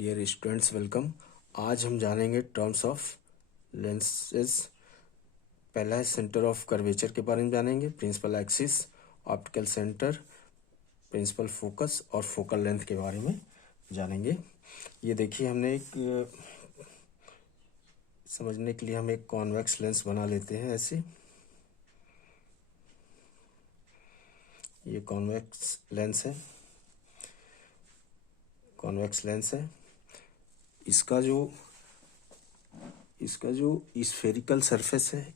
Dear students, welcome. आज हम जानेंगे टर्म्स ऑफ लेंसेज। पहला है सेंटर ऑफ कर्वेचर के बारे में जानेंगे, principal axis, optical centre, principal focus और फोकल लेंथ के बारे में जानेंगे। ये देखिए, हमने एक समझने के लिए हम एक कॉन्वेक्स लेंस बना लेते हैं। ऐसे ये कॉन्वेक्स लेंस है, कॉन्वेक्स लेंस है। इसका जो स्फेरिकल सरफेस है,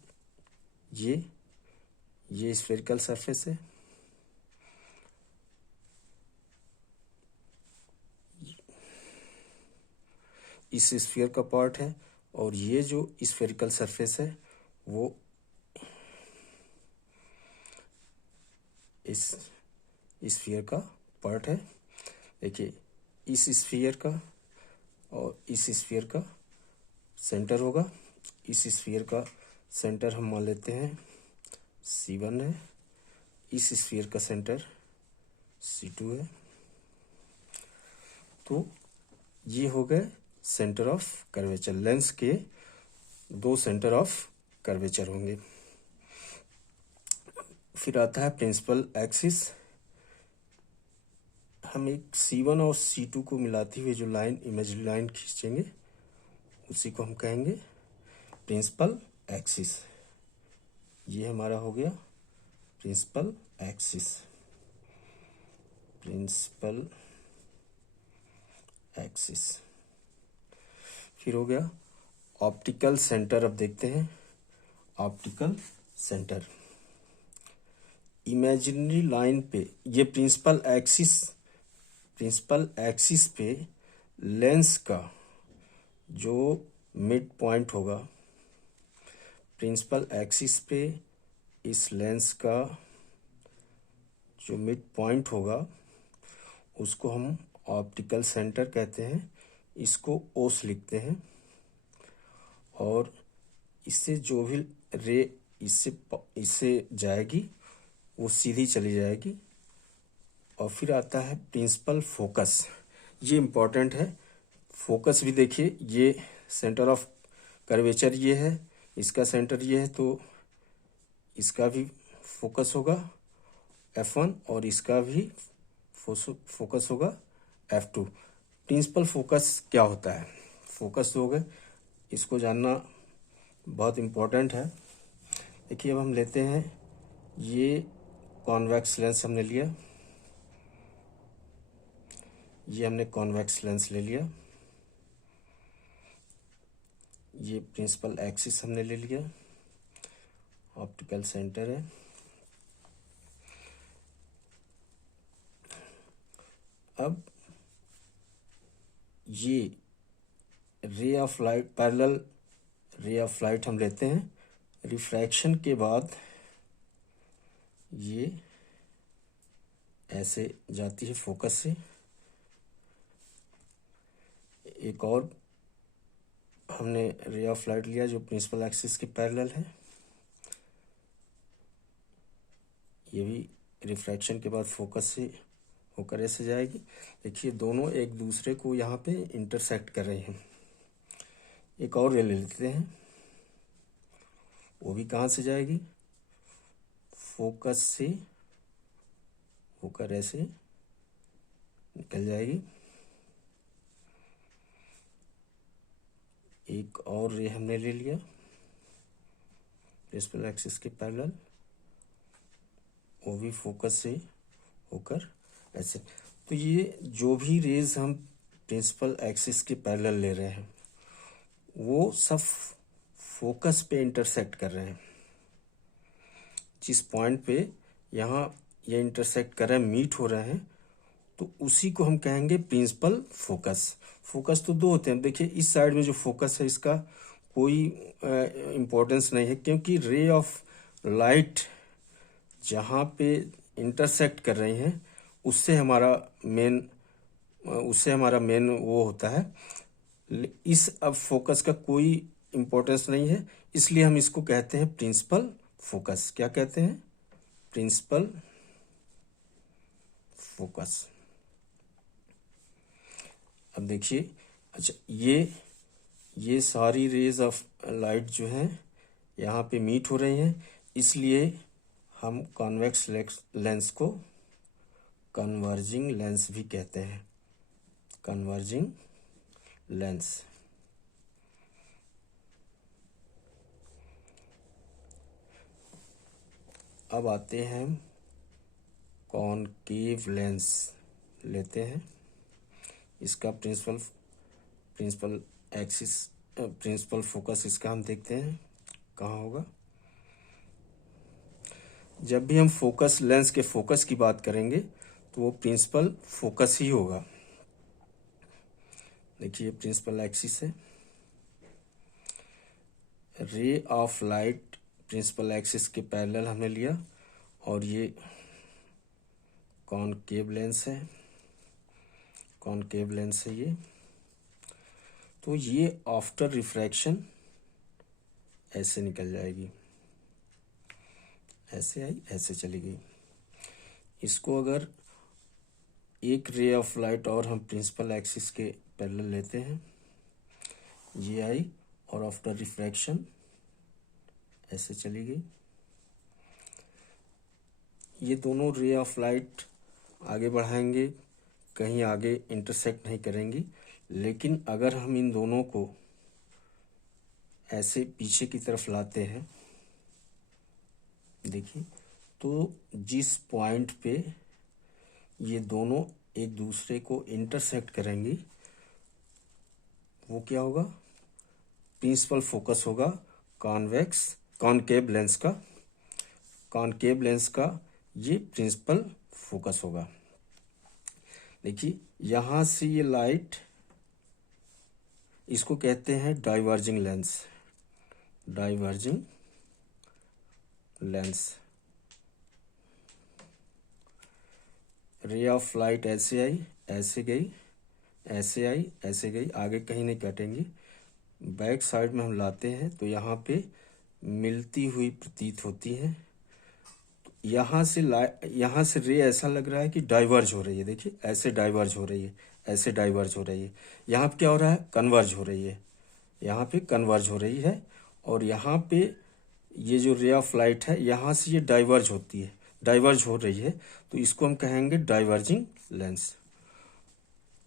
ये स्फेरिकल सरफेस है। इस स्फीयर का पार्ट है, और ये जो स्फेरिकल सरफेस है वो इस स्फीयर का पार्ट है। देखिए, इस स्फीयर का और इस स्फीयर का सेंटर होगा। इस स्फीयर का सेंटर हम मान लेते हैं C1 है, इस स्फीयर का सेंटर C2 है। तो ये हो गए सेंटर ऑफ कर्वेचर। लेंस के दो सेंटर ऑफ कर्वेचर होंगे। फिर आता है प्रिंसिपल एक्सिस। हम एक C1 और C2 को मिलाती हुई जो लाइन, इमेजिनरी लाइन खींचेंगे, उसी को हम कहेंगे प्रिंसिपल एक्सिस। ये हमारा हो गया प्रिंसिपल एक्सिस, प्रिंसिपल एक्सिस। फिर हो गया ऑप्टिकल सेंटर। अब देखते हैं ऑप्टिकल सेंटर। इमेजिनरी लाइन पे ये प्रिंसिपल एक्सिस पे लेंस का जो मिड पॉइंट होगा, प्रिंसिपल एक्सिस पे इस लेंस का जो मिड पॉइंट होगा उसको हम ऑप्टिकल सेंटर कहते हैं। इसको ओस लिखते हैं, और इससे जो भी रे इससे जाएगी वो सीधी चली जाएगी। और फिर आता है प्रिंसिपल फोकस। ये इम्पोर्टेंट है। फोकस भी देखिए, ये सेंटर ऑफ कर्वेचर ये है, इसका सेंटर ये है, तो इसका भी फोकस होगा F1 और इसका भी फोकस होगा F2। प्रिंसिपल फोकस क्या होता है? फोकस हो गए, इसको जानना बहुत इम्पोर्टेंट है। देखिए, अब हम लेते हैं ये कॉन्वेक्स लेंस हमने लिया, ये हमने कॉन्वेक्स लेंस ले लिया, ये प्रिंसिपल एक्सिस हमने ले लिया, ऑप्टिकल सेंटर है। अब ये रे ऑफ लाइट, पैरेलल रे ऑफ लाइट हम लेते हैं। रिफ्रैक्शन के बाद ये ऐसे जाती है फोकस से। एक और हमने रे ऑफ लाइट लिया जो प्रिंसिपल एक्सिस के पैरेलल है, ये भी रिफ्रैक्शन के बाद फोकस से होकर ऐसे जाएगी। देखिए, दोनों एक दूसरे को यहाँ पे इंटरसेक्ट कर रहे हैं। एक और रे ले लेते हैं, वो भी कहाँ से जाएगी? फोकस से होकर ऐसे निकल जाएगी। एक और रे हमने ले लिया प्रिंसिपल एक्सिस के पैरेलल, वो भी फोकस से होकर ऐसे। तो ये जो भी रेज हम प्रिंसिपल एक्सिस के पैरेलल ले रहे हैं वो सब फोकस पे इंटरसेक्ट कर रहे हैं। जिस पॉइंट पे यहाँ ये इंटरसेक्ट कर रहे हैं, मीट हो रहे हैं, तो उसी को हम कहेंगे प्रिंसिपल फोकस। फोकस तो दो होते हैं। देखिए, इस साइड में जो फोकस है इसका कोई इम्पोर्टेंस नहीं है, क्योंकि रे ऑफ लाइट जहाँ पे इंटरसेक्ट कर रही हैं उससे हमारा मेन वो होता है। इस अब फोकस का कोई इम्पोर्टेंस नहीं है, इसलिए हम इसको कहते हैं प्रिंसिपल फोकस। क्या कहते हैं? Principal focus. अब देखिए, अच्छा, ये सारी रेज ऑफ लाइट जो हैं यहाँ पे मीट हो रही हैं, इसलिए हम कॉन्वेक्स लेंस को कन्वर्जिंग लेंस भी कहते हैं, कन्वर्जिंग लेंस। अब आते हैं हम कॉनकेव लेंस लेते हैं। इसका प्रिंसिपल एक्सिस प्रिंसिपल फोकस इसका हम देखते हैं कहाँ होगा। जब भी हम फोकस लेंस के फोकस की बात करेंगे तो वो प्रिंसिपल फोकस ही होगा। देखिए प्रिंसिपल एक्सिस है, ray of light principal axis के पैरेलल हमने लिया, और ये कॉनकेव लेंस है, कॉनकेव लेंस है ये। तो ये आफ्टर रिफ्रैक्शन ऐसे निकल जाएगी, ऐसे आई ऐसे चली गई। इसको अगर एक रे ऑफ लाइट और हम प्रिंसिपल एक्सिस के पैरेलल लेते हैं, ये आई और आफ्टर रिफ्रैक्शन ऐसे चली गई। ये दोनों रे ऑफ लाइट आगे बढ़ाएंगे, कहीं आगे इंटरसेक्ट नहीं करेंगी, लेकिन अगर हम इन दोनों को ऐसे पीछे की तरफ लाते हैं, देखिए, तो जिस पॉइंट पे ये दोनों एक दूसरे को इंटरसेक्ट करेंगी वो क्या होगा, प्रिंसिपल फोकस होगा कॉनकेव लेंस का, कॉनकेव लेंस का ये प्रिंसिपल फोकस होगा। देखिए यहां से ये लाइट, इसको कहते हैं डाइवर्जिंग लेंस, डाइवर्जिंग लेंस। रे ऑफ लाइट ऐसे आई ऐसे गई, ऐसे आई ऐसे गई, आगे कहीं नहीं कटेंगी। बैक साइड में हम लाते हैं तो यहाँ पे मिलती हुई प्रतीत होती है। यहाँ से रे ऐसा लग रहा है कि डाइवर्ज हो रही है, देखिए ऐसे डाइवर्ज हो रही है, ऐसे डाइवर्ज हो रही है। यहाँ पे क्या हो रहा है, कन्वर्ज हो रही है, यहाँ पे कन्वर्ज हो रही है। और यहाँ पे ये जो रे ऑफ लाइट है यहाँ से ये डाइवर्ज होती है, डाइवर्ज हो रही है, तो इसको हम कहेंगे डाइवर्जिंग लेंस।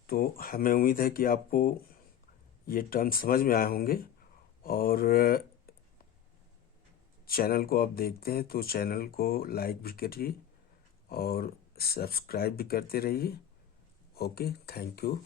तो हमें उम्मीद है कि आपको ये टर्म समझ में आए होंगे, और चैनल को आप देखते हैं तो चैनल को लाइक भी करिए और सब्सक्राइब भी करते रहिए। Okay, thank you.